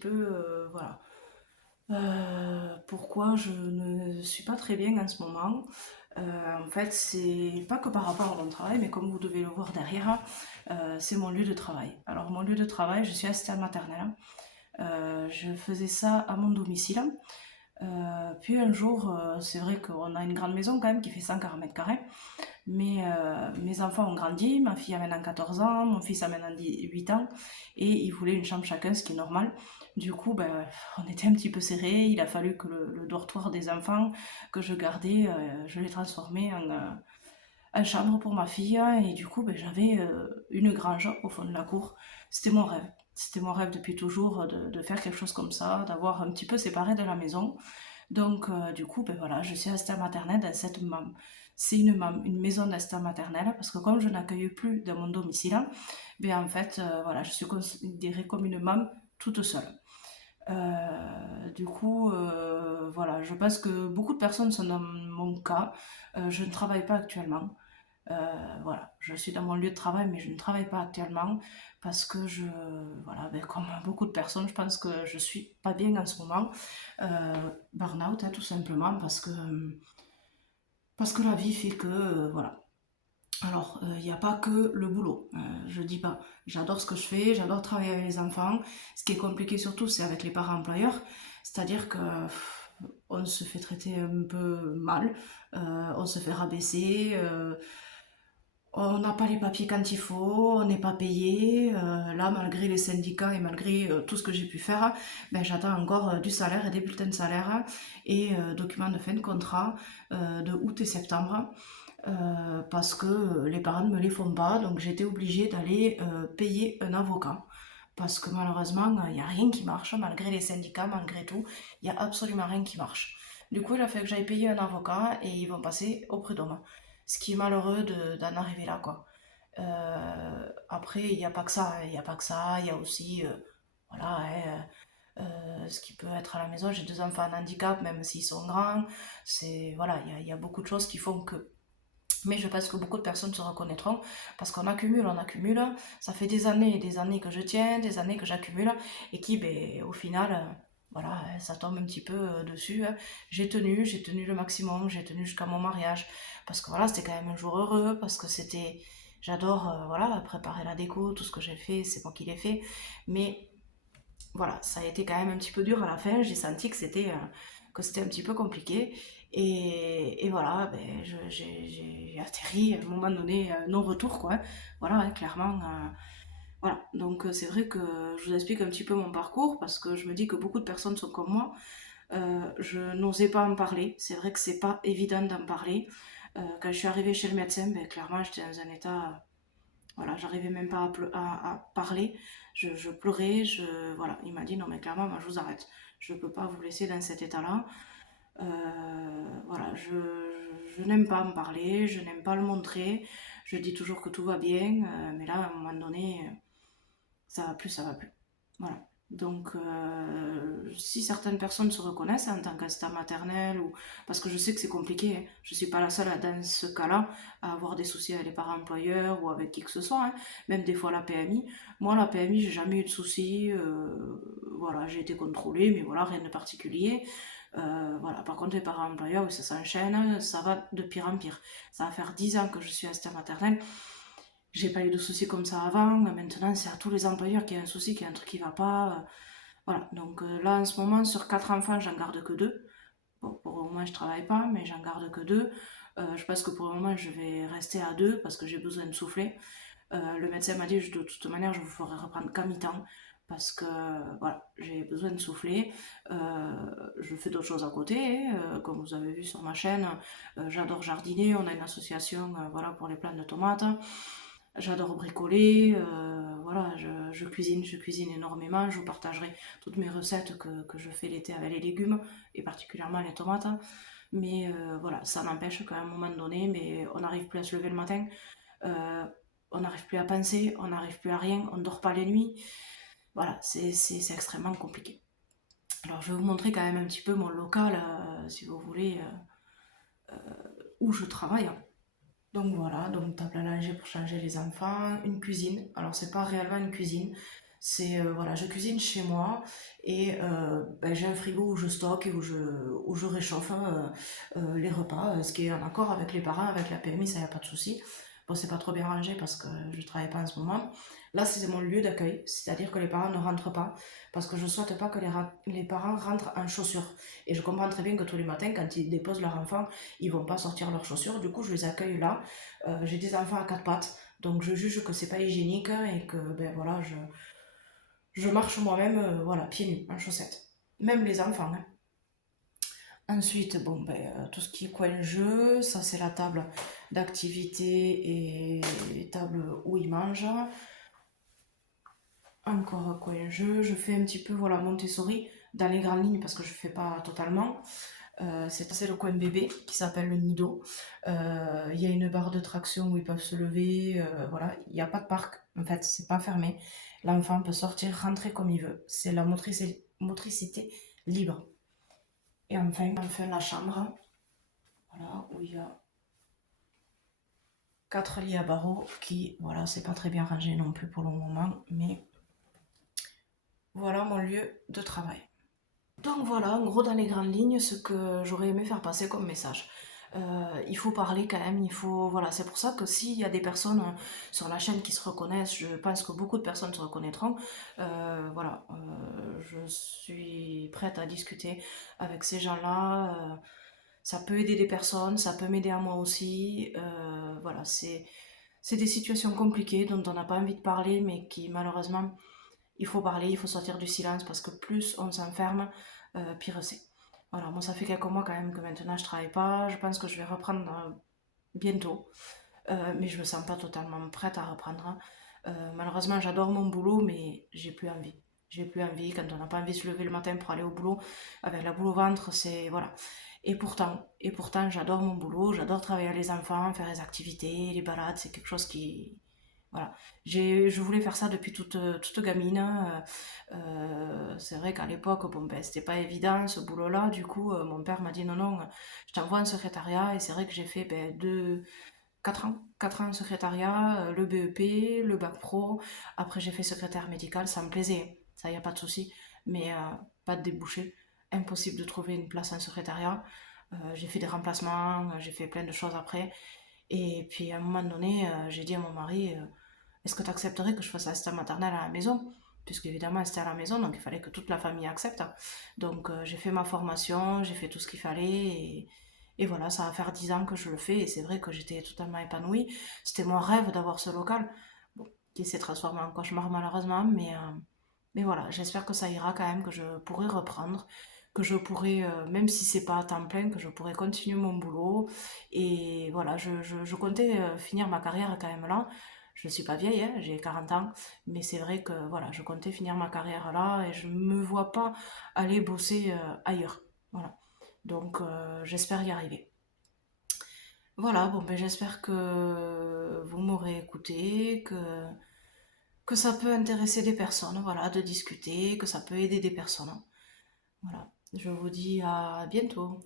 peu, voilà, pourquoi je ne suis pas très bien en ce moment. En fait, c'est pas que par rapport à mon travail, mais comme vous devez le voir derrière, c'est mon lieu de travail. Alors mon lieu de travail, je suis assistante maternelle. Je faisais ça à mon domicile. Puis un jour, c'est vrai qu'on a une grande maison quand même qui fait 140 mètres carrés. Mais mes enfants ont grandi, ma fille a maintenant 14 ans, mon fils a maintenant 8 ans, et ils voulaient une chambre chacun, ce qui est normal. Du coup, ben, on était un petit peu serrés, il a fallu que le dortoir des enfants que je gardais, je l'ai transformé en chambre pour ma fille, et du coup, ben, j'avais une grange au fond de la cour. C'était mon rêve. C'était mon rêve depuis toujours de faire quelque chose comme ça, d'avoir un petit peu séparé de la maison. Donc, du coup, ben voilà, je suis assistante maternelle dans cette MAM. C'est une MAM, une maison d'assistants maternelle, parce que comme je n'accueille plus dans mon domicile, ben en fait, voilà, je suis considérée comme une MAM toute seule. Du coup, voilà, je pense que beaucoup de personnes sont dans mon cas. Je ne travaille pas actuellement. Voilà, je suis dans mon lieu de travail, mais je ne travaille pas actuellement parce que voilà, ben, comme beaucoup de personnes, je pense que je suis pas bien en ce moment. Burn-out, hein, tout simplement, parce que la vie fait que, voilà. Alors, il n'y a pas que le boulot. Je dis pas, j'adore ce que je fais, j'adore travailler avec les enfants. Ce qui est compliqué surtout, c'est avec les parents employeurs. C'est-à-dire que on se fait traiter un peu mal, on se fait rabaisser. On n'a pas les papiers quand il faut, on n'est pas payé. Là, malgré les syndicats et malgré tout ce que j'ai pu faire, ben, j'attends encore du salaire et des bulletins de salaire et documents de fin de contrat de août et septembre parce que les parents ne me les font pas. Donc j'ai été obligée d'aller payer un avocat parce que malheureusement, il n'y a rien qui marche, malgré les syndicats, malgré tout, il n'y a absolument rien qui marche. Du coup, il a fait que j'aille payer un avocat et ils vont passer au prud'homme. Ce qui est malheureux d'en arriver là, quoi. Après, il n'y a pas que ça, hein, il n'y a pas que ça, il y a aussi, voilà, hein, ce qui peut être à la maison. J'ai deux enfants en handicap, même s'ils sont grands. Voilà, il y a beaucoup de choses qui font que. Mais je pense que beaucoup de personnes se reconnaîtront parce qu'on accumule, on accumule. Ça fait des années et des années que je tiens, des années que j'accumule et qui, ben, au final, voilà, ça tombe un petit peu dessus. Hein. J'ai tenu le maximum, j'ai tenu jusqu'à mon mariage parce que voilà, c'était quand même un jour heureux parce que j'adore, voilà, préparer la déco, tout ce que j'ai fait, c'est moi qui l'ai fait. Mais voilà, ça a été quand même un petit peu dur à la fin. J'ai senti que c'était un petit peu compliqué. Et voilà, ben, j'ai atterri à un moment donné, non-retour, quoi. Voilà, hein, clairement. Voilà, donc c'est vrai que je vous explique un petit peu mon parcours parce que je me dis que beaucoup de personnes sont comme moi. Je n'osais pas en parler. C'est vrai que c'est pas évident d'en parler. Quand je suis arrivée chez le médecin, ben, clairement, j'étais dans un état voilà, j'arrivais même pas à parler. Je pleurais. Voilà, il m'a dit non, mais clairement, moi, je vous arrête. Je peux pas vous laisser dans cet état-là. Voilà, je n'aime pas en parler, je n'aime pas le montrer. Je dis toujours que tout va bien, mais là, à un moment donné, ça va plus, ça va plus. Voilà. Donc, si certaines personnes se reconnaissent en tant qu'assistant maternel, ou parce que je sais que c'est compliqué, hein. Je suis pas la seule dans ce cas-là à avoir des soucis avec les parents employeurs ou avec qui que ce soit, hein. Même des fois la PMI. Moi, la PMI, j'ai jamais eu de soucis. Voilà, j'ai été contrôlée, mais voilà, rien de particulier. Voilà. Par contre, les parents employeurs, oui, ça s'enchaîne, ça va de pire en pire. Ça va faire 10 ans que je suis assistant maternelle. J'ai pas eu de soucis comme ça avant. Maintenant, c'est à tous les employeurs qu'il y a un souci, qu'il y a un truc qui va pas. Voilà. Donc là, en ce moment, sur 4 enfants, j'en garde que deux. Bon, pour le moment, je travaille pas, mais j'en garde que deux. Je pense que pour le moment, je vais rester à deux parce que j'ai besoin de souffler. Le médecin m'a dit, de toute manière, je vous ferai reprendre qu'à mi-temps parce que voilà, j'ai besoin de souffler. Je fais d'autres choses à côté, comme vous avez vu sur ma chaîne. J'adore jardiner, on a une association voilà, pour les plantes de tomates. J'adore bricoler, voilà, je cuisine énormément, je vous partagerai toutes mes recettes que je fais l'été avec les légumes, et particulièrement les tomates. Mais voilà, ça n'empêche qu'à un moment donné, mais on n'arrive plus à se lever le matin, euh, on n'arrive plus à penser, on n'arrive plus à rien, on ne dort pas les nuits. Voilà, c'est extrêmement compliqué. Alors je vais vous montrer quand même un petit peu mon local, si vous voulez, où je travaille. Donc voilà, donc table à langer pour changer les enfants, une cuisine. Alors c'est pas réellement une cuisine, C'est, voilà, je cuisine chez moi et ben, j'ai un frigo où je stocke et où je réchauffe les repas, ce qui est en accord avec les parents, avec la PMI, ça y a pas de souci. Bon, c'est pas trop bien rangé parce que je travaille pas en ce moment. Là, c'est mon lieu d'accueil, c'est-à-dire que les parents ne rentrent pas parce que je souhaite pas que les parents rentrent en chaussures. Et je comprends très bien que tous les matins, quand ils déposent leur enfant, ils vont pas sortir leurs chaussures. Du coup, je les accueille là. J'ai des enfants à quatre pattes, donc je juge que c'est pas hygiénique et que, ben voilà, je marche moi-même, voilà, pieds nus, en chaussettes. Même les enfants, hein. Ensuite, bon, ben, tout ce qui est coin jeu, ça c'est la table d'activité et table où ils mangent. Encore coin jeu, je fais un petit peu, voilà, Montessori dans les grandes lignes parce que je fais pas totalement. C'est le coin bébé qui s'appelle le nido. Il y a une barre de traction où ils peuvent se lever. Voilà, il n'y a pas de parc. En fait, c'est pas fermé. L'enfant peut sortir, rentrer comme il veut. C'est la motricité libre. Et enfin la chambre, voilà, où il y a quatre lits à barreaux qui, voilà, c'est pas très bien rangé non plus pour le moment, mais voilà mon lieu de travail. Donc voilà, en gros, dans les grandes lignes, ce que j'aurais aimé faire passer comme message. Il faut parler quand même, il faut... Voilà, c'est pour ça que s'il y a des personnes sur la chaîne qui se reconnaissent, je pense que beaucoup de personnes se reconnaîtront. Voilà, je suis prête à discuter avec ces gens-là. Ça peut aider des personnes, ça peut m'aider à moi aussi. Voilà, c'est des situations compliquées dont on n'a pas envie de parler, mais qui malheureusement il faut parler, il faut sortir du silence parce que plus on s'enferme, pire c'est. Voilà, moi ça fait quelques mois quand même que maintenant je travaille pas, je pense que je vais reprendre bientôt, mais je me sens pas totalement prête à reprendre, hein. Malheureusement j'adore mon boulot, mais j'ai plus envie. J'ai plus envie, quand on n'a pas envie de se lever le matin pour aller au boulot, avec la boule au ventre, c'est... Voilà. Et pourtant j'adore mon boulot, j'adore travailler avec les enfants, faire les activités, les balades, c'est quelque chose qui, voilà. Je voulais faire ça depuis toute gamine, hein. C'est vrai qu'à l'époque, bon, ben, c'était pas évident ce boulot-là. Du coup, mon père m'a dit non, non, je t'envoie en secrétariat. Et c'est vrai que j'ai fait ben, 4 ans en secrétariat, le BEP, le bac pro. Après, j'ai fait secrétaire médical, ça me plaisait, ça y a pas de souci. Mais pas de débouché. Impossible de trouver une place en secrétariat. J'ai fait des remplacements, j'ai fait plein de choses après. Et puis à un moment donné, j'ai dit à mon mari, est-ce que tu accepterais que je fasse l'assistant maternelle à la maison? Puisque évidemment c'était à la maison, donc il fallait que toute la famille accepte. Donc j'ai fait ma formation, j'ai fait tout ce qu'il fallait, et voilà, ça va faire 10 ans que je le fais, et c'est vrai que j'étais totalement épanouie. C'était mon rêve d'avoir ce local, bon, qui s'est transformé en cauchemar malheureusement, mais voilà, j'espère que ça ira quand même, que je pourrai reprendre, que je pourrai, même si c'est pas à temps plein, que je pourrai continuer mon boulot. Et voilà, je comptais finir ma carrière quand même là. Je ne suis pas vieille, hein, j'ai 40 ans, mais c'est vrai que voilà, je comptais finir ma carrière là et je ne me vois pas aller bosser ailleurs. Voilà. Donc j'espère y arriver. Voilà, bon ben j'espère que vous m'aurez écouté, que ça peut intéresser des personnes, voilà, de discuter, que ça peut aider des personnes. Voilà. Je vous dis à bientôt.